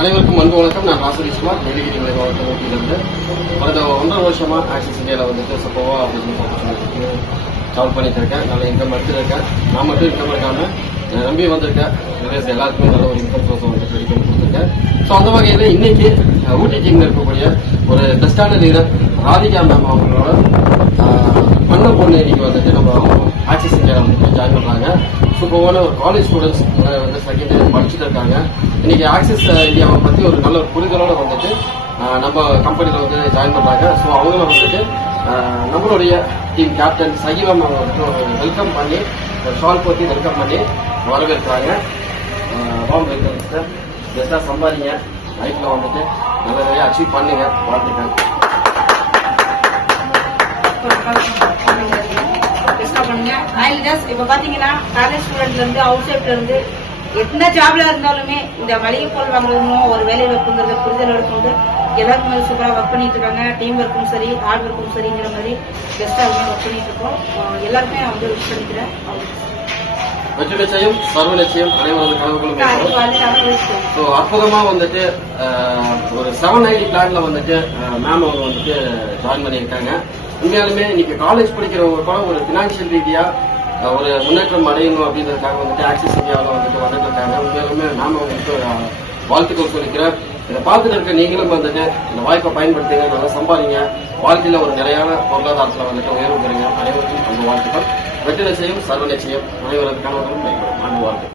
அனைவருக்கும் அன்பு வணக்கம். நான் ராசகிருஷ்ணன், நீலகிரி மலை மாவட்டம் ஊட்டியிலிருந்து கடந்த 1.5 வருஷமா ஆக்சிஸ் இந்தியாவில் வந்துட்டு சப்போவா பிசினஸ் ஆப்பர்ச்சுனிட்டிக்கு ட்ராவல் பண்ணிட்டு இருக்கேன். நல்ல இன்கம் எடுத்துருக்கேன். நான் மட்டும் இன்கம் இருக்காம நம்பி வந்திருக்கேன். எல்லாருக்குமே நல்ல ஒரு இன்கம் சோர்ஸ் வந்துட்டு ரெடி பண்ணி கொடுத்துருக்கேன். ஸோ அந்த வகையில் இன்னைக்கு ஊட்டி டீம்ல இருக்கக்கூடிய ஒரு பெஸ்டான லீடர் ராதிகா மேம் அவங்களோட பண்ண பொண்ணு இன்னைக்கு வந்துட்டு நம்ம ஆக்சிஸ் இந்தியாவில் வந்துட்டு ஜாயின் பண்ணுறாங்க. சூப்பரான ஒரு காலேஜ் ஸ்டூடெண்ட்ஸ் வந்து செகண்ட் இயர் படிச்சுட்டு இருக்காங்க. இன்னைக்கு ஆக்சிஸ் இந்தியாவை பற்றி ஒரு நல்ல ஒரு புரிதலோட வந்துட்டு நம்ம கம்பெனியில் வந்து ஜாயின் பண்ணுறாங்க. ஸோ அவங்கள வந்துட்டு நம்மளுடைய டீம் கேப்டன் சகிவம் அவங்க வந்துட்டு ஒரு வெல்கம் பண்ணி ஒரு ஷால் போட்டி வெல்கம் பண்ணி வரவேற்கிறாங்க. Warm welcome sir. பெஸ்ட்டாக சம்பாதிங்க, லைஃப்பில் வந்துட்டு நல்ல நிறைய அச்சீவ் பண்ணுங்க. வாழ்த்துக்கள். இப்ப பாத்தீங்கன்னா காலேஜ் ஸ்டூடெண்ட்ல இருந்து அவுட் சைட்ல இருந்து எந்த ஜாப்ல இருந்தாலுமே இந்த மளிகை பொருள் வாங்குறதும் ஒரு வேலை வைப்புங்கிறத புரிதல் எடுக்கும்போது எல்லாருக்குமே சூப்பரா ஒர்க் பண்ணிட்டு இருக்காங்க. டீம் ஒர்க்கும் சரி, ஹார்ட் ஒர்க்கும் சரிங்கிற மாதிரி பெஸ்டா ஒர்க் பண்ணிட்டு இருக்கோம். எல்லாருமே நான் வந்து விஷ் பண்ணிக்கிறேன். வெற்றி நிச்சயம், சர்வ நிச்சயம், அனைவரது கனவுகளும். ஸோ அற்புதமா வந்துட்டு ஒரு 790 பிளான்ல வந்துட்டு மேம் அவங்க வந்துட்டு ஜாயின் பண்ணியிருக்காங்க. உண்மையாலுமே இன்னைக்கு காலேஜ் படிக்கிறவங்க கூட ஒரு பினான்சியல் ரீதியா ஒரு முன்னேற்றம் அடையணும் அப்படின்றதுக்காக வந்துட்டு ஆக்சிஸ் இந்தியாவில் வந்துட்டு வந்துட்டு இருக்காங்க. உண்மையாலுமே மேம் அவங்களுக்கு வாழ்த்துக்கள் சொல்லிக்கிறேன். இதை பார்த்துட்டு இருக்க நீங்களும் வந்துட்டு இந்த வாய்ப்பை பயன்படுத்துங்க, நல்லா சம்பாதிங்க, வாழ்க்கையில ஒரு நிலையான பொருளாதாரத்தில் வந்துட்டு உயர்வு பெறுங்க. அனைவருக்கும் அந்த வாழ்த்துக்கள். வெற்றி நிச்சயம், சர்வ நிச்சயம், அனைவரது கனவுகளும் வாழ்க்கை.